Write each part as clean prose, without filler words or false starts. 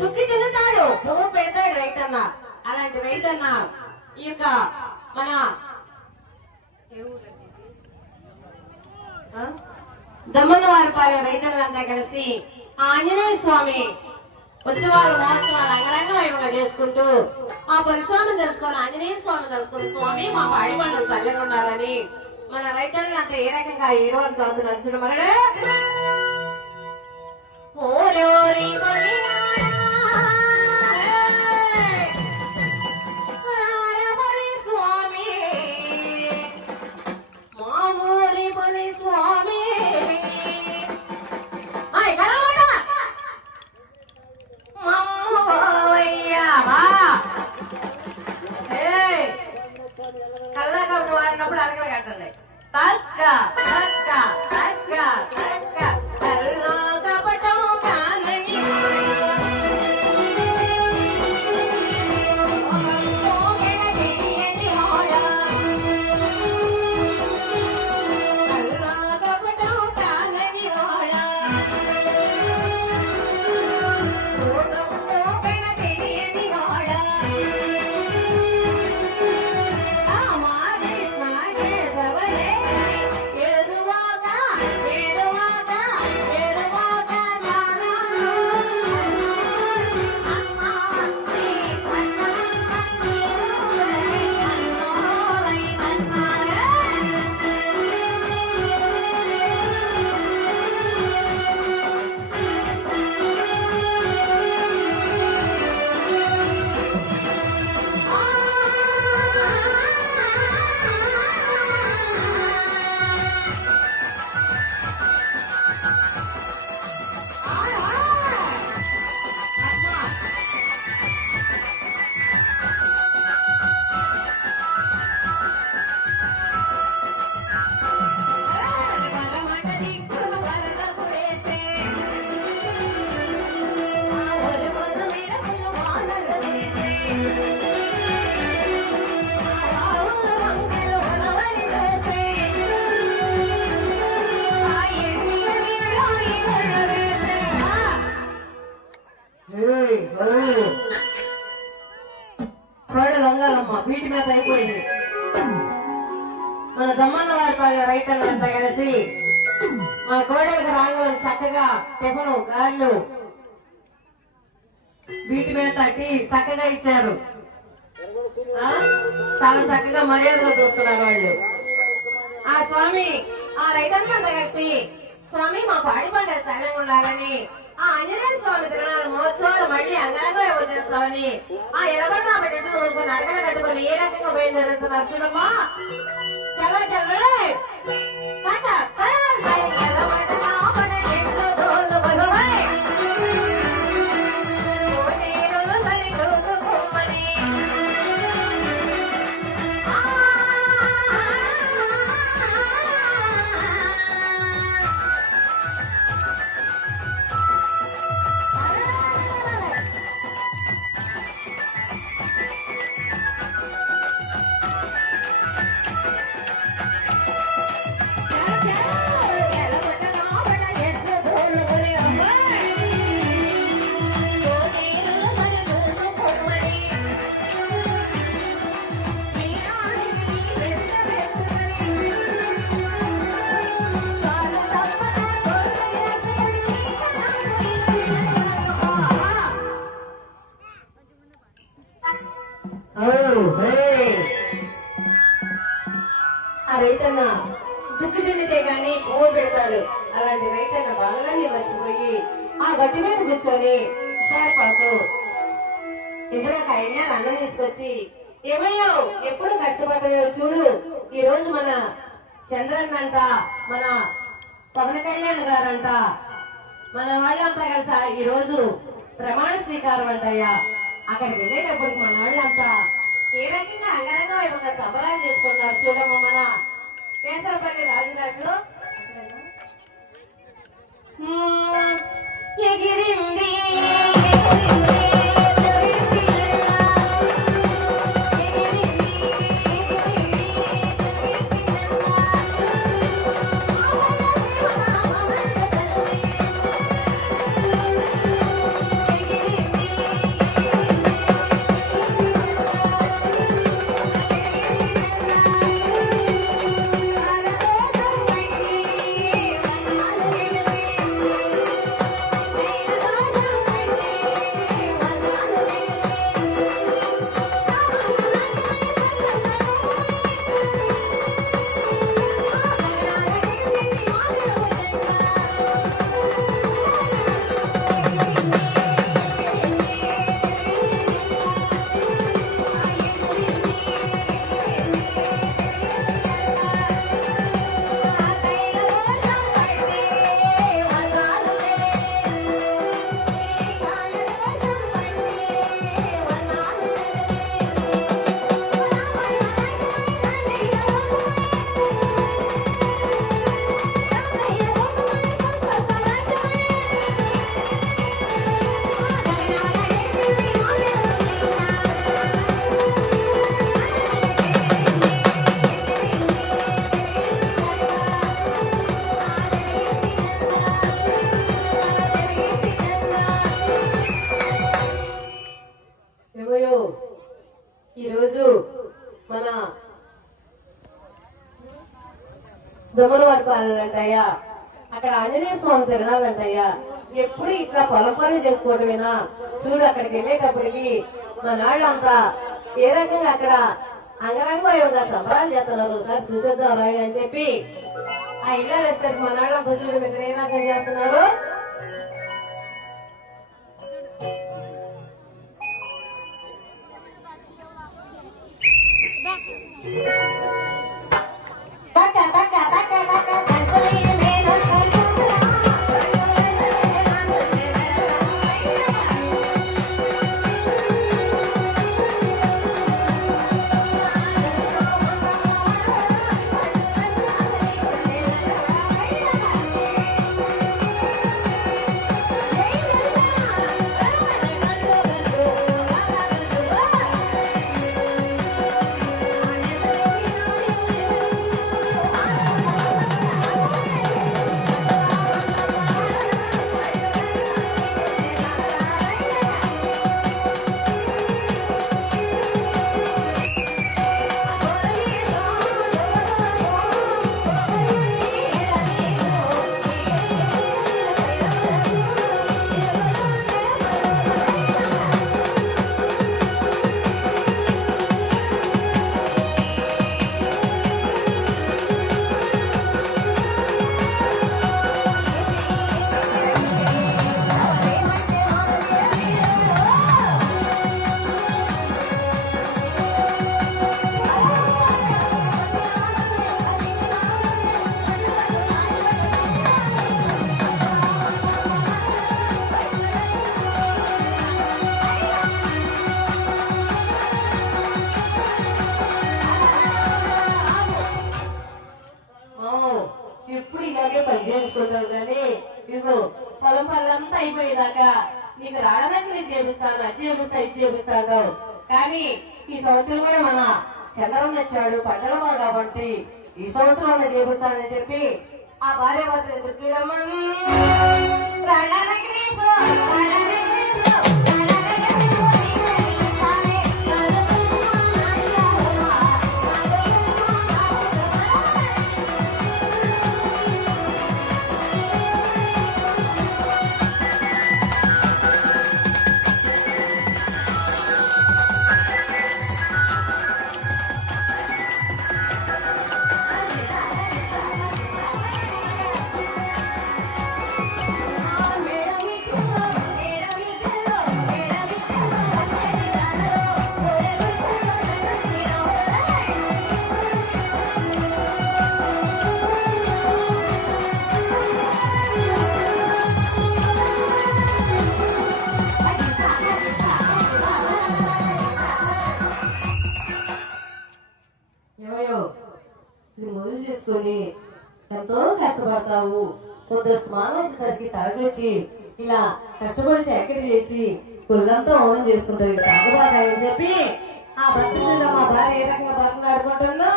దుక్కి తిన్నుతాడు, పువ్వు పెడతాడు రైతన్న. అలాంటి రైతన్న ఈ యొక్క మన దమ్మన్నవారిపాలెం రైతులంతా కలిసి ఆ ఆంజనేయ స్వామి ఉత్సవాలు మహోత్సవాలు అంగరంగ వైభవంగా చేసుకుంటూ ఆ పరిశ్రమను తెలుసుకొని ఆంజనేయ స్వామిని తెలుసుకొని స్వామి మా పాడి పండుగ చల్లగా ఉండాలని మన రైతులంతా ఏ రకంగా ఈ రోజు చదువుతున్నారు చూడమనగా కల్లా కబురు వాడినప్పుడు అరగలు కట్టలే తక్క తక్క తక్క తక్క కల్లో కపటం కానని కల్లో కపటం కానని వాడా కోడ లొంగాలమ్మ వీటి మీద అయిపోయింది. మన దమ్మన్నవారిపాలెం రైతులంతా కలిసి మా కోడలకు రాంగలను చక్కగా టిఫను గాళ్ళు వీటి మీద తట్టి చక్కగా ఇచ్చారు. చాలా చక్కగా మర్యాదగా చూస్తున్నారు వాళ్ళు. ఆ స్వామి ఆ రైతులంతా కలిసి స్వామి మా పాడి పంట చల్లగా ఉండాలని ఆ ఆంజనేయ స్వామి తిరునాళ్ళ మహోత్సవాలు మళ్ళీ అంగరంగ చేస్తామని ఆ ఎలబడ్డా పెట్టి కొనుక్కొని అరగడ కట్టుకొని ఏ రకంగా బయలుదేరుతున్నారు చూడమ్మా. చల్ల చల్లడే ఆ రైతన్న దుక్కి తిండితే గాని పువ్వు పెడతాడు. అలాంటి రైతన్న బాలన్నీ వచ్చిపోయి ఆ గట్టి మీద కూర్చొని సారపాకు ఇందులో కళ్యాణ్ అన్నం తీసుకొచ్చి ఏమయ్యో ఎప్పుడు కష్టపడవో చూడు. ఈ రోజు మన చంద్రన్న అంట, మన పవన్ కళ్యాణ్ గారంట, మన వాళ్ళంతా కలిసి ఈ రోజు ప్రమాణ స్వీకారం అంటయ్యా. అక్కడికి వెళ్ళేటప్పటికి మన వాళ్ళంతా ఏ రకంగా అంగరంగ వైభవంగా సంబరాలు చేసుకున్నారు చూడమ్మ. మన కేసరపల్లి రాజధానిలో ఎగిరింది దుమ్మల వారి పాలనంటయ్యా. అక్కడ ఆంజనేయ స్వామి తిరణాలంటయ్యా. ఎప్పుడు ఇట్లా పొలం పని చేసుకోవటమేనా? చూడు అక్కడికి వెళ్ళేటప్పటికి మా నాళ్ళంతా ఏ రకంగా అక్కడ అంగరంగ వైభవంగా సంబరాలు చేస్తున్నారు. ఒకసారి చూసేద్దాం అలాగే అని చెప్పి ఆ ఇళ్ళ వేసరికి మా నాళ్ళంతా చూడు ఇక్కడ ఏ రకంగా చేస్తున్నారు. ఎప్పుడు ఇలాగే పని చేసుకుంటావు కానీ ఇదిగో పొలం పనులంతా అయిపోయేదాకా నీకు రాగనట్లు చేపిస్తాను, అది చేపిస్తా, ఇది చేపిస్తాడు. కానీ ఈ సంవత్సరం కూడా మన చంద్రం తెచ్చాడు పంటల కాబట్టి ఈ సంవత్సరం చేపిస్తానని చెప్పి ఆ భార్య భర్తలు ఎదురు చూడమ్మా. మొదలు చేసుకొని ఎంతో కష్టపడతావు. కొంత స్నానం వచ్చేసరికి తాగొచ్చి ఇలా కష్టపడి సేకరి చేసి కుళ్ళంతా ఓనం చేసుకుంటారు. తాగబాగా అని చెప్పి ఆ భర్త మా భార్య ఏ రకంగా భర్తలు ఆడుకుంటున్నా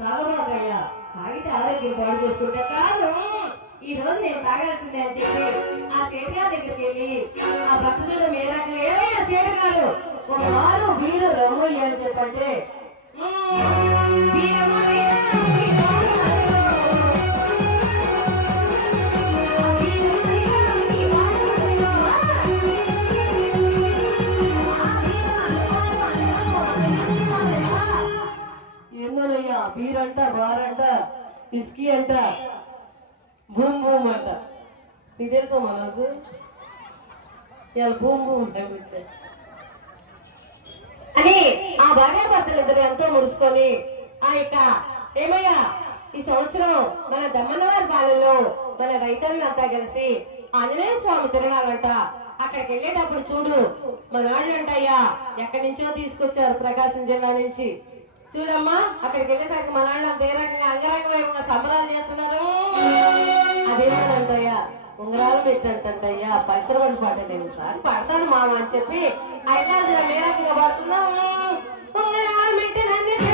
తాగబాకయ్యా. తాగితే ఆరోగ్యం పాడు చేసుకుంటే కాదు, ఈ రోజు నేను తాగాల్సిందే అని చెప్పి ఆ సేటుగా దగ్గరికి వెళ్ళి ఆ భక్త చూడడం ఏ రకంగా ఏమైనా సేటు కాదు ఒక మారు వీరు రమ్మయ్య అని చెప్పంటే ఏందోనయ్యా బీరంట బారంట విస్కీ అంట భూమ్ భూమ్ అంట. నీకు తెలుసా మనసు ఇలా భూమ్ భూమ్ ఉంటాయి అని ఆ భార్య భర్తలు ఇద్దరు ఎంతో ముడుచుకొని ఆ యొక్క ఏమయ్యా ఈ సంవత్సరం మన దమ్మన్నవారి పాలెంలో మన రైతులంతా కలిసి ఆంజనేయ స్వామి తిరగాలంట. అక్కడికి వెళ్ళేటప్పుడు చూడు మన వాళ్ళు అంటయ్యా ఎక్కడి నుంచో తీసుకొచ్చారు ప్రకాశం జిల్లా నుంచి. చూడమ్మా అక్కడికి వెళ్ళేసరికి మన వాళ్ళు అంత ఏ రకంగా అంగరంగ వైభవంగా సంబరాలు చేస్తున్నారు. అదేమంటయ్యా ఉంగరాలు పెట్టంటయ్యా పరిసరపడి పాటలేదు సార్ పడతాను మామ అని చెప్పి అయితే అందులో మేరకంగా పడుతున్నాము ఉంగరాలు పెట్టినందుకు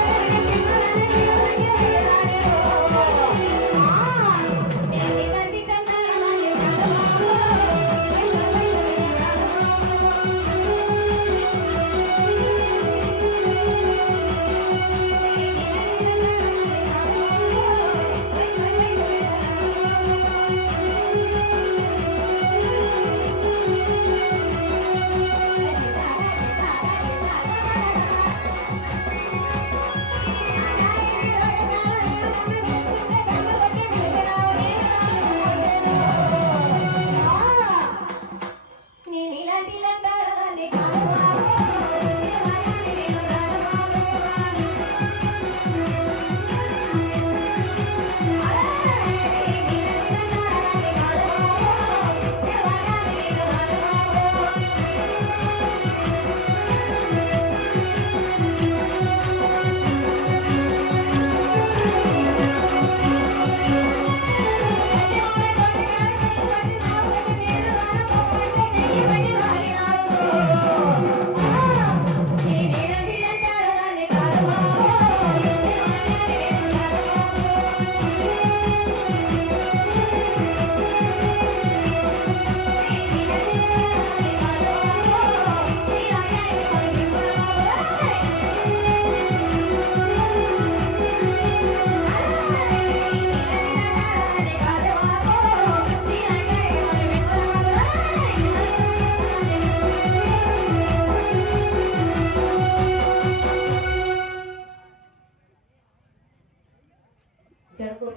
జరుపుకుంటున్నాం.